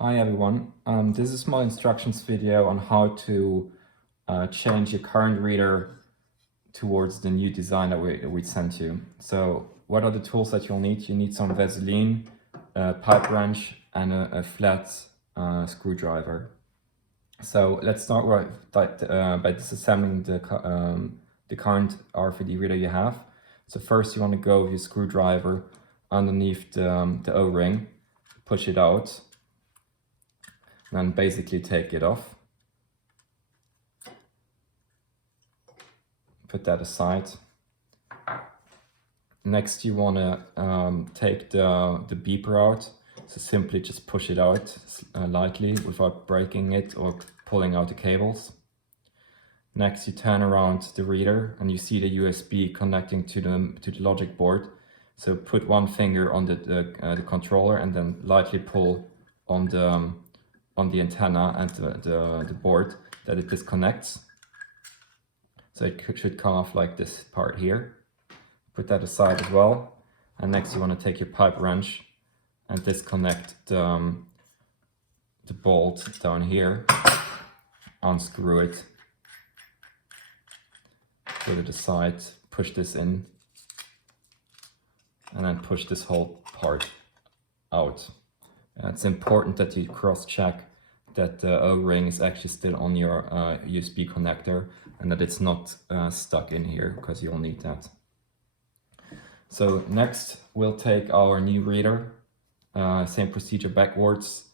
Hi everyone, this is a small instructions video on how to change your current reader towards the new design that we sent you. So what are the tools that you'll need? You need some Vaseline, a pipe wrench and a flat screwdriver. So let's start by disassembling the current RFID reader you have. So first you want to go with your screwdriver underneath the O-ring, push it out, and basically take it off. Put that aside. Next you want to take the beeper out. So simply just push it out lightly without breaking it or pulling out the cables. Next you turn around the reader and you see the USB connecting to the logic board. So put one finger on the controller and then lightly pull on the antenna and the board that it disconnects. So it should come off like this part here. Put that aside as well. And next you want to take your pipe wrench and disconnect the bolt down here. Unscrew it. Put it aside, push this in, and then push this whole part out. It's important that you cross-check that the O-ring is actually still on your USB connector and that it's not stuck in here, because you'll need that. So next we'll take our new reader, same procedure backwards.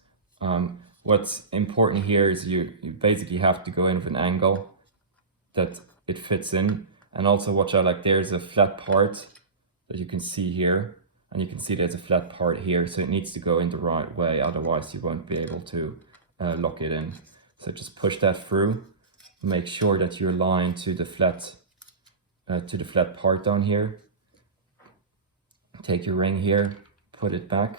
What's important here is you basically have to go in with an angle that it fits in, and also watch out, like there's a flat part that you can see here, and you can see there's a flat part here, so it needs to go in the right way, otherwise you won't be able to lock it in. So just push that through, make sure that you're aligned to the flat part down here. Take your ring here, put it back.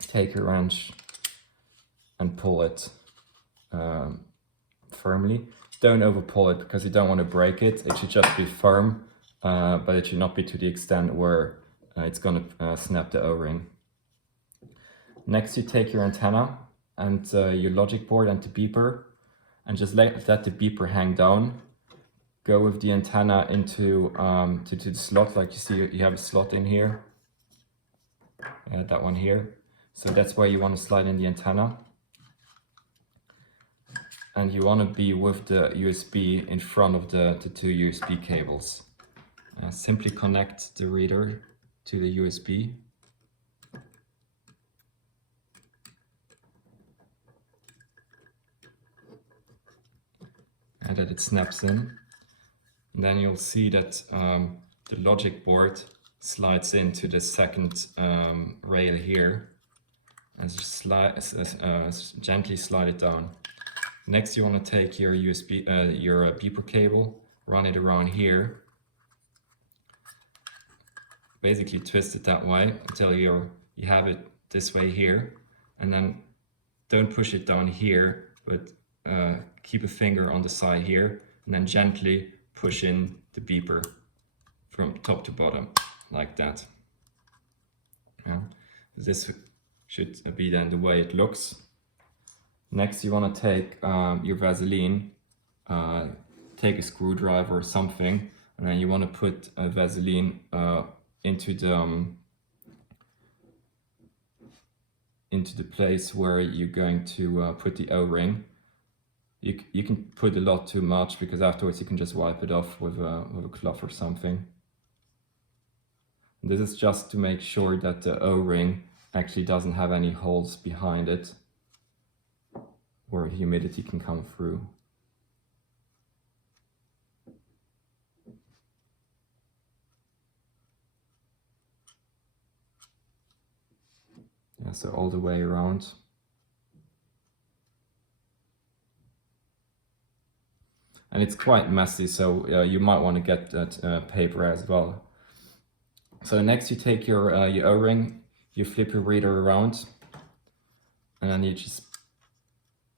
Take your wrench and pull it firmly. Don't over pull it because you don't want to break it. It should just be firm, but it should not be to the extent where it's going to snap the O-ring. Next you take your antenna and your logic board and the beeper, and just let the beeper hang down. Go with the antenna into to the slot, like you see you have a slot in here, that one here. So that's where you want to slide in the antenna. And you want to be with the USB in front of the two USB cables. Simply connect the reader to the USB. And that it snaps in. And then you'll see that the logic board slides into the second rail here. And just gently slide it down. Next you want to take your your beeper cable, run it around here. Basically twist it that way until you have it this way here, and then don't push it down here, but keep a finger on the side here, and then gently push in the beeper from top to bottom, like that. This should be then the way it looks. Next you want to take your Vaseline, take a screwdriver or something, and then you want to put Vaseline into the place where you're going to put the O-ring. You can put a lot too much, because afterwards you can just wipe it off with a cloth or something. This is just to make sure that the O-ring actually doesn't have any holes behind it where humidity can come through. Yeah, so all the way around. And it's quite messy, so you might want to get that paper as well. So next you take your O-ring, you flip your reader around, and then you just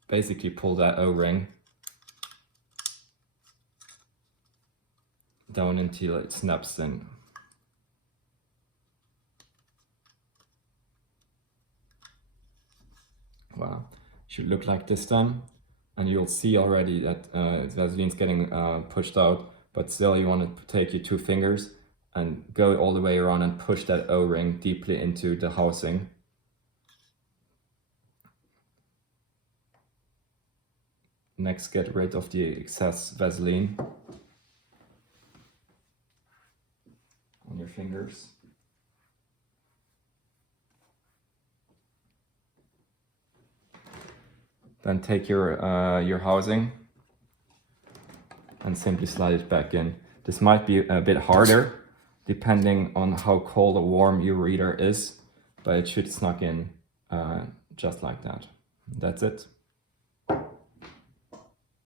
basically pull that O-ring down until it snaps in. Wow, should look like this then. And you'll see already that Vaseline's getting pushed out, but still you want to take your 2 fingers and go all the way around and push that O-ring deeply into the housing. Next, get rid of the excess Vaseline on your fingers. Then take your housing and simply slide it back in. This might be a bit harder depending on how cold or warm your reader is, but it should snug in just like that. That's it.